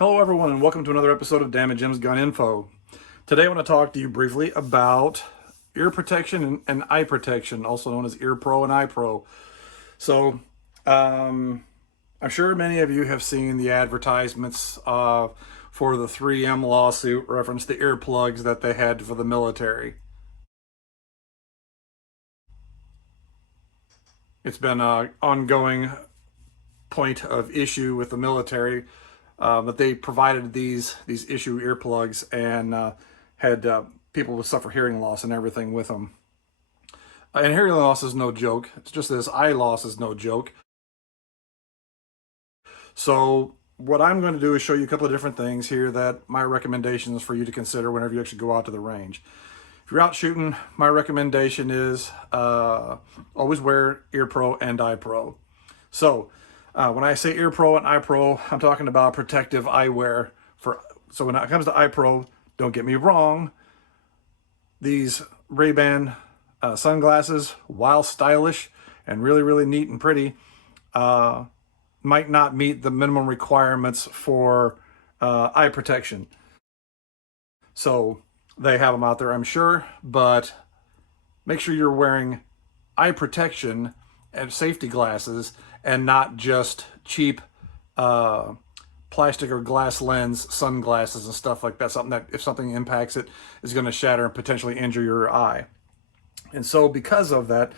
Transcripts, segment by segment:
Hello everyone and welcome to another episode of Dammit Jim's Gun Info. Today I want to talk to you briefly about ear protection and eye protection, also known as Ear Pro and Eye Pro. So I'm sure many of you have seen the advertisements for the 3M lawsuit reference the earplugs that they had for the military. It's been an ongoing point of issue with the military that they provided these issue earplugs and had people would suffer hearing loss and everything with them. And hearing loss is no joke. It's just this eye loss is no joke. So what I'm going to do is show you a couple of different things here that my recommendations for you to consider whenever you actually go out to the range. If you're out shooting, my recommendation is always wear Ear Pro and Eye Pro. So when I say Ear Pro and Eye Pro, I'm talking about protective eyewear. So when it comes to Eye Pro, don't get me wrong, these Ray-Ban sunglasses, while stylish and really neat and pretty, might not meet the minimum requirements for eye protection. So they have them out there, I'm sure, but make sure you're wearing eye protection and safety glasses and not just cheap plastic or glass lens sunglasses and stuff like that. Something that if something impacts it is going to shatter and potentially injure your eye. And so because of that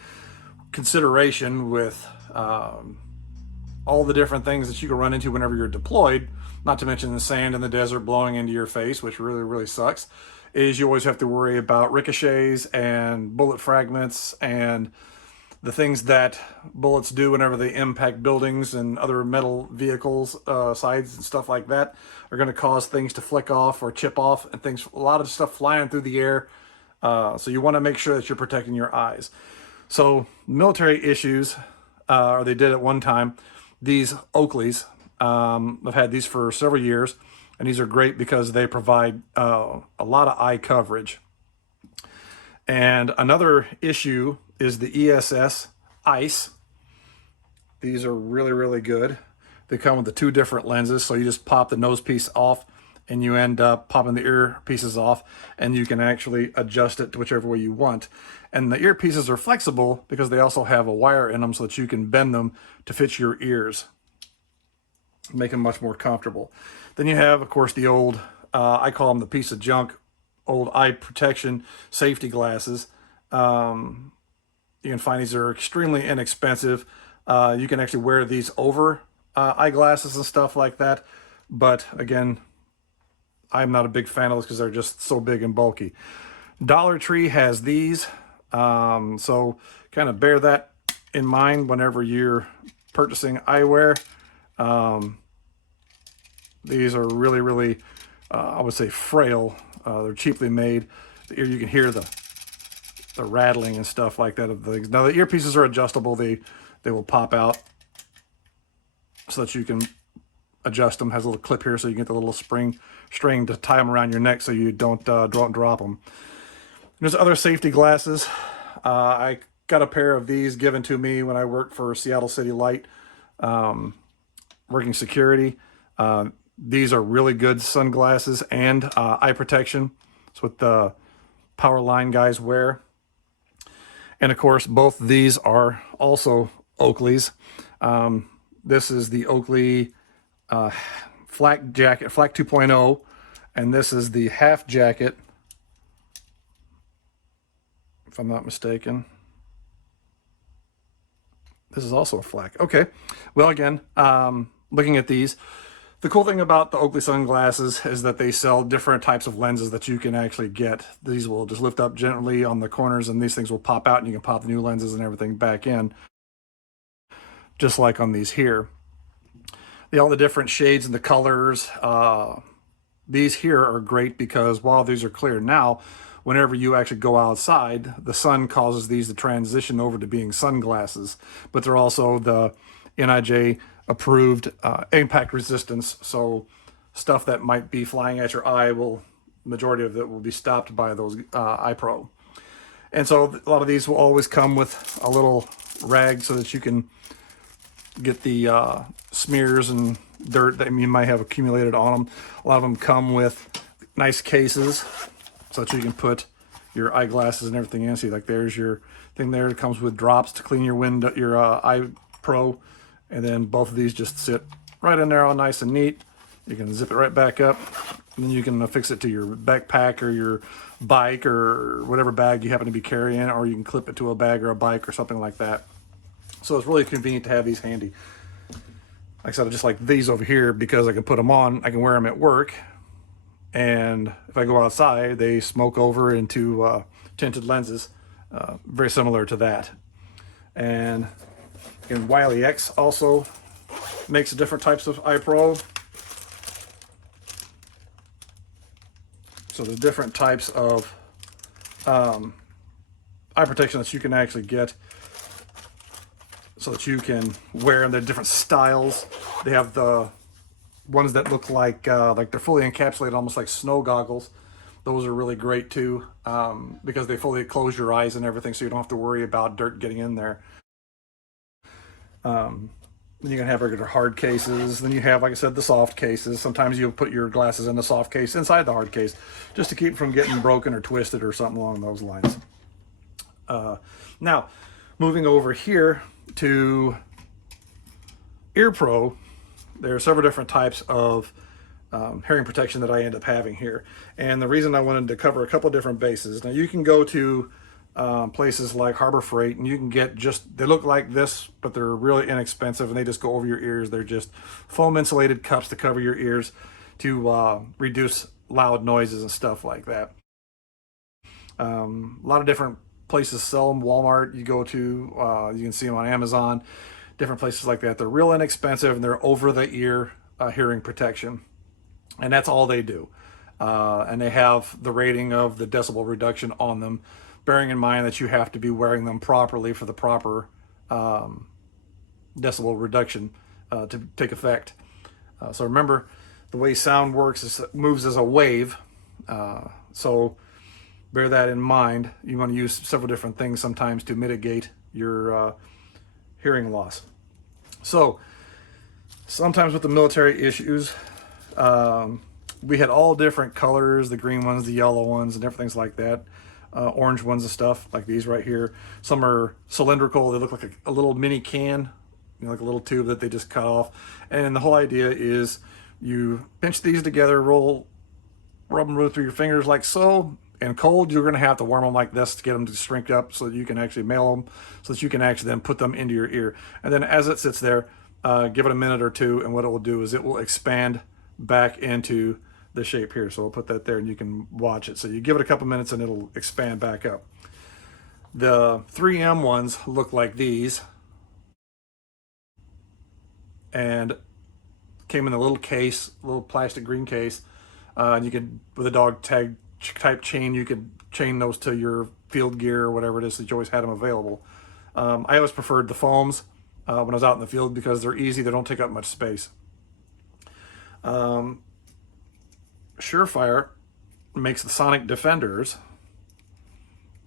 consideration with all the different things that you can run into whenever you're deployed, not to mention the sand in the desert blowing into your face, which really sucks, is you always have to worry about ricochets and bullet fragments and the things that bullets do whenever they impact buildings and other metal vehicles, sides and stuff like that, are going to cause things to flick off or chip off and things, a lot of stuff flying through the air. So you want to make sure that you're protecting your eyes. So military issues, or they did at one time, these Oakleys, I've had these for several years, and these are great because they provide a lot of eye coverage. And another issue is the ESS Ice. These are really good. They come with the two different lenses, so you just pop the nose piece off and you end up popping the ear pieces off, and you can actually adjust it to whichever way you want. And the ear pieces are flexible because they also have a wire in them so that you can bend them to fit your ears, make them much more comfortable. Then you have, of course, the old, I call them the piece of junk, old eye protection safety glasses. You can find these are extremely inexpensive. You can actually wear these over eyeglasses and stuff like that. But again, I'm not a big fan of those because they're just so big and bulky. Dollar Tree has these. So kind of bear that in mind whenever you're purchasing eyewear. These are really, I would say frail. They're cheaply made. You can hear the rattling and stuff like that of the things. Now the earpieces are adjustable. They will pop out so that you can adjust them. Has a little clip here so you get the little string to tie them around your neck so you don't drop them. There's other safety glasses. I got a pair of these given to me when I worked for Seattle City Light, working security. These are really good sunglasses and eye protection. It's what the power line guys wear. And of course, both of these are also Oakleys. This is the Oakley flak jacket, flak 2.0, and this is the half jacket, if I'm not mistaken. This is also a flak. Okay. Well, again, looking at these, the cool thing about the Oakley sunglasses is that they sell different types of lenses that you can actually get. These will just lift up gently on the corners, and these things will pop out, and you can pop the new lenses and everything back in, just like on these here. All the different shades and the colors. These here are great because while these are clear now, whenever you actually go outside, the sun causes these to transition over to being sunglasses. But they're also the NIJ approved impact resistance, so stuff that might be flying at your eye majority of it will be stopped by those Eye Pro. And so a lot of these will always come with a little rag so that you can get the smears and dirt that you might have accumulated on them. A lot of them come with nice cases so that you can put your eyeglasses and everything in. See, like there's your thing there. It comes with drops to clean your window, your eye pro, and then both of these just sit right in there all nice and neat. You can zip it right back up, and then you can affix it to your backpack or your bike or whatever bag you happen to be carrying, or you can clip it to a bag or a bike or something like that. So it's really convenient to have these handy. Like I said, I just like these over here because I can put them on. I can wear them at work, and if I go outside, they smoke over into tinted lenses, very similar to that. And again, Wiley X also makes different types of eye pro. So there's different types of eye protection that you can actually get so that you can wear, and they're different styles. They have the ones that look like they're fully encapsulated, almost like snow goggles. Those are really great too, because they fully close your eyes and everything, so you don't have to worry about dirt getting in there. Then you can have regular hard cases. Then you have, like I said, the soft cases. Sometimes you'll put your glasses in the soft case inside the hard case just to keep from getting broken or twisted or something along those lines. Now, moving over here to Ear Pro, there are several different types of hearing protection that I end up having here. And the reason I wanted to cover a couple of different bases. Now, you can go to places like Harbor Freight, and you can get they look like this, but they're really inexpensive, and they just go over your ears. They're just foam insulated cups to cover your ears to reduce loud noises and stuff like that. A lot of different places sell them. Walmart, you go to, you can see them on Amazon, different places like that. They're real inexpensive, and they're over the ear hearing protection, and that's all they do. And they have the rating of the decibel reduction on them, bearing in mind that you have to be wearing them properly for the proper decibel reduction to take effect. So remember, the way sound works is it moves as a wave. So bear that in mind. You want to use several different things sometimes to mitigate your hearing loss. So sometimes with the military issues, we had all different colors, the green ones, the yellow ones, and different things like that. Orange ones and stuff like these right here. Some are cylindrical. They look like a little mini can, like a little tube that they just cut off. And the whole idea is you pinch these together, rub them through your fingers like so. And cold, you're going to have to warm them like this to get them to shrink up so that you can actually mail them, so that you can actually then put them into your ear. And then as it sits there, give it a minute or two, and what it will do is it will expand back into the shape here. So I'll put that there and you can watch it. So you give it a couple minutes and it'll expand back up. The 3M ones look like these, and came in a little case, a little plastic green case. And you could, with a dog tag type chain, you could chain those to your field gear or whatever it is that you always had them available. I always preferred the foams when I was out in the field because they're easy, they don't take up much space. Surefire makes the Sonic Defenders,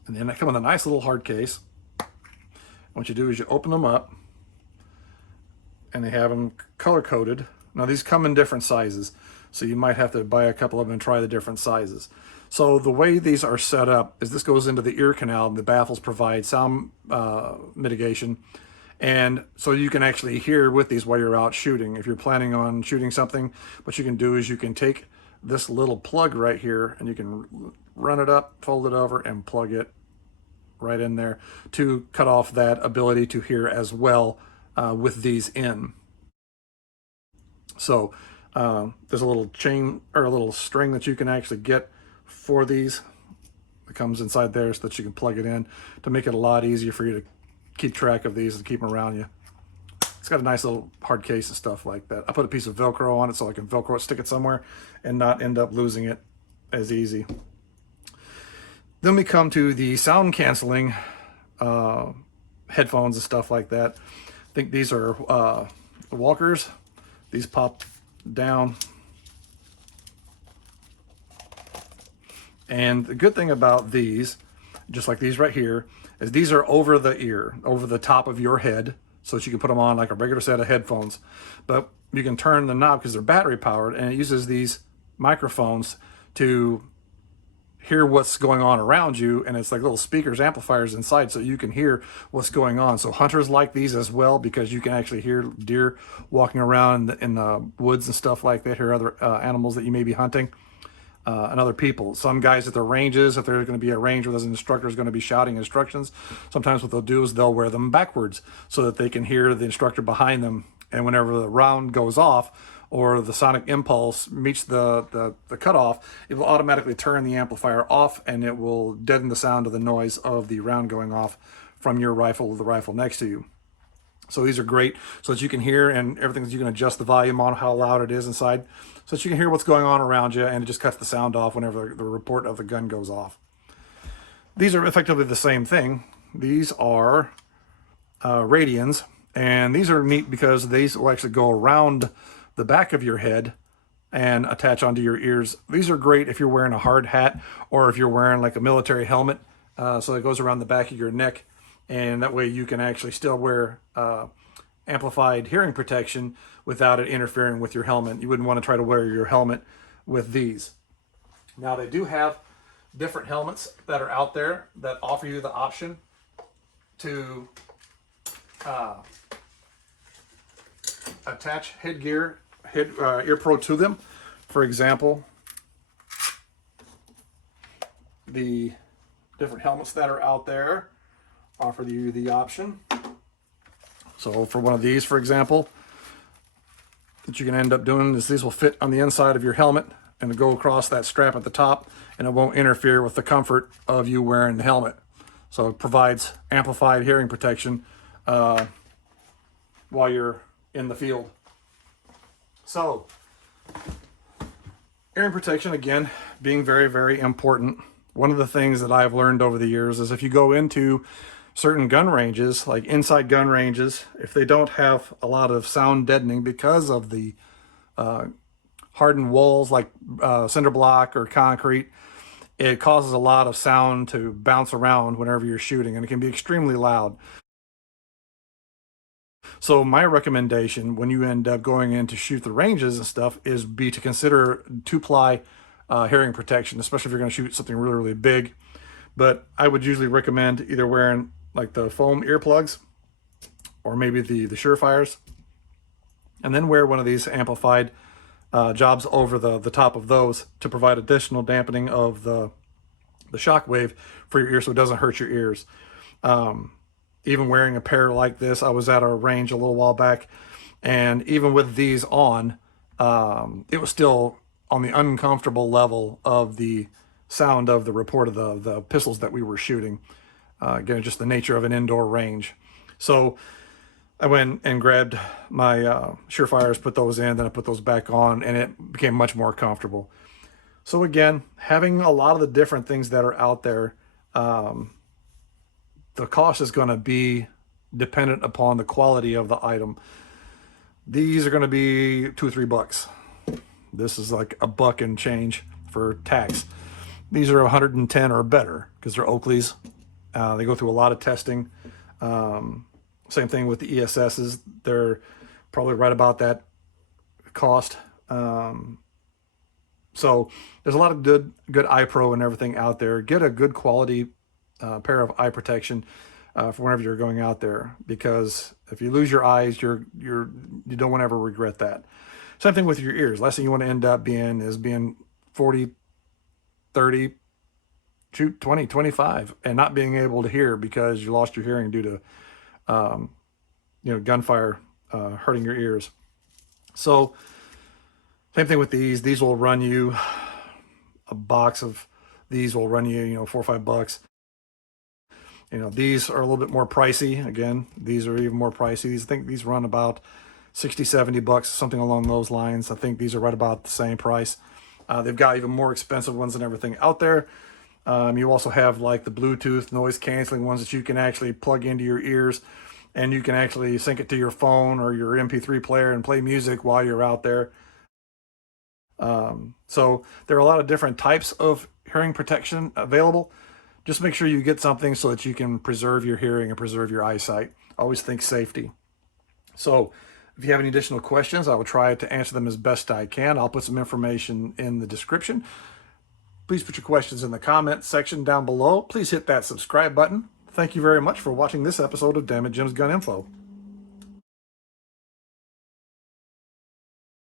and then they come in a nice little hard case. What you do is you open them up, and they have them color coded. Now these come in different sizes, so you might have to buy a couple of them and try the different sizes. So the way these are set up is this goes into the ear canal, and the baffles provide sound mitigation. And so you can actually hear with these while you're out shooting. If you're planning on shooting something, what you can do is you can take this little plug right here, and you can run it up, fold it over, and plug it right in there to cut off that ability to hear as well with these in. So there's a little chain or a little string that you can actually get for these. It comes inside there so that you can plug it in to make it a lot easier for you to keep track of these and keep them around you. It's got a nice little hard case and stuff like that. I put a piece of Velcro on it so I can Velcro it, stick it somewhere, and not end up losing it as easy. Then we come to the sound canceling headphones and stuff like that. I think these are Walkers. These pop down. And the good thing about these, just like these right here, is these are over the ear, over the top of your head. so that you can put them on like a regular set of headphones. But you can turn the knob because they're battery powered, and it uses these microphones to hear what's going on around you, and it's like little speakers, amplifiers inside, so you can hear what's going on. So hunters like these as well, because you can actually hear deer walking around in the woods and stuff like that, hear other animals that you may be hunting, and other people. Some guys at their ranges, if there's going to be a range where there's an instructor is going to be shouting instructions, sometimes what they'll do is they'll wear them backwards so that they can hear the instructor behind them, and whenever the round goes off or the sonic impulse meets the cutoff, it will automatically turn the amplifier off, and it will deaden the sound of the noise of the round going off from your rifle to the rifle next to you. So these are great so that you can hear, and everything, you can adjust the volume on how loud it is inside so that you can hear what's going on around you, and it just cuts the sound off whenever the report of the gun goes off. These are effectively the same thing. These are radians, and these are neat because these will actually go around the back of your head and attach onto your ears. These are great if you're wearing a hard hat or if you're wearing like a military helmet. So it goes around the back of your neck, and that way you can actually still wear amplified hearing protection without it interfering with your helmet. You wouldn't want to try to wear your helmet with these. Now they do have different helmets that are out there that offer you the option to attach headgear, ear pro to them. For example, the different helmets that are out there offer you the option. So for one of these, for example, that you can end up doing is these will fit on the inside of your helmet and go across that strap at the top, and it won't interfere with the comfort of you wearing the helmet. So it provides amplified hearing protection while you're in the field. So hearing protection, again, being very, very important. One of the things that I've learned over the years is if you go into certain gun ranges, like inside gun ranges, if they don't have a lot of sound deadening because of the hardened walls like cinder block or concrete, it causes a lot of sound to bounce around whenever you're shooting, and it can be extremely loud. So my recommendation when you end up going in to shoot the ranges and stuff is to consider 2-ply hearing protection, especially if you're going to shoot something really, really big. But I would usually recommend either wearing like the foam earplugs or maybe the Surefires, and then wear one of these amplified jobs over the top of those to provide additional dampening of the shock wave for your ear so it doesn't hurt your ears. Even wearing a pair like this, I was at a range a little while back, and even with these on, it was still on the uncomfortable level of the sound of the report of the pistols that we were shooting. Again, just the nature of an indoor range. So I went and grabbed my Surefires, put those in, then I put those back on, and it became much more comfortable. So again, having a lot of the different things that are out there, the cost is going to be dependent upon the quality of the item. These are going to be $2 or $3. This is like $1 and change for tax. These are 110 or better because they're Oakleys. They go through a lot of testing. Same thing with the ESSs. They're probably right about that cost. So there's a lot of good eye pro and everything out there. Get a good quality pair of eye protection for whenever you're going out there, because if you lose your eyes, you don't want to ever regret that. Same thing with your ears. Last thing you want to end up being is being 40, 30, 20, 25 and not being able to hear because you lost your hearing due to gunfire hurting your ears. So same thing with these will run you, a box of these will run you, $4 or $5. These are a little bit more pricey. Again, these are even more pricey. I think these run about $60, $70, something along those lines. I think these are right about the same price. They've got even more expensive ones and everything out there. You also have like the Bluetooth noise canceling ones that you can actually plug into your ears, and you can actually sync it to your phone or your MP3 player and play music while you're out there. So there are a lot of different types of hearing protection available. Just make sure you get something so that you can preserve your hearing and preserve your eyesight. Always think safety. So if you have any additional questions, I will try to answer them as best I can. I'll put some information in the description. Please put your questions in the comment section down below. Please hit that subscribe button. Thank you very much for watching this episode of Dammit Jim's Gun Info.